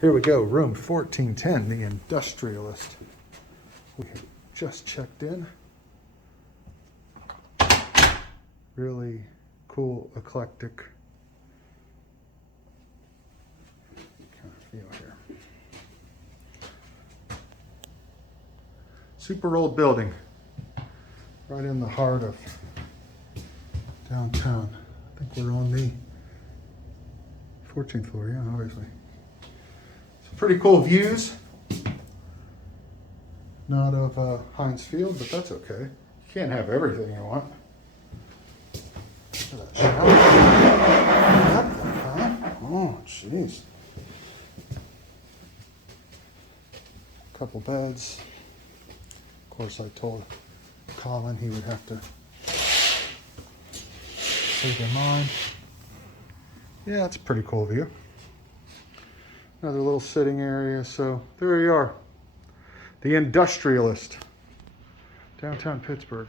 Here we go, room 1410, the Industrialist. We have just checked in. Really cool, eclectic kind of feel here. Super old building, right in the heart of downtown. I think we're on the 14th floor, yeah, obviously. Some pretty cool views. Not of Heinz Field, but that's okay. You can't have everything you want. Look at that shower. That thing, huh? Oh, jeez. Couple beds. Of course, I told Colin he would have to take their mind. Yeah, it's a pretty cool view. Another little sitting area. So there you are. The Industrialist, downtown Pittsburgh.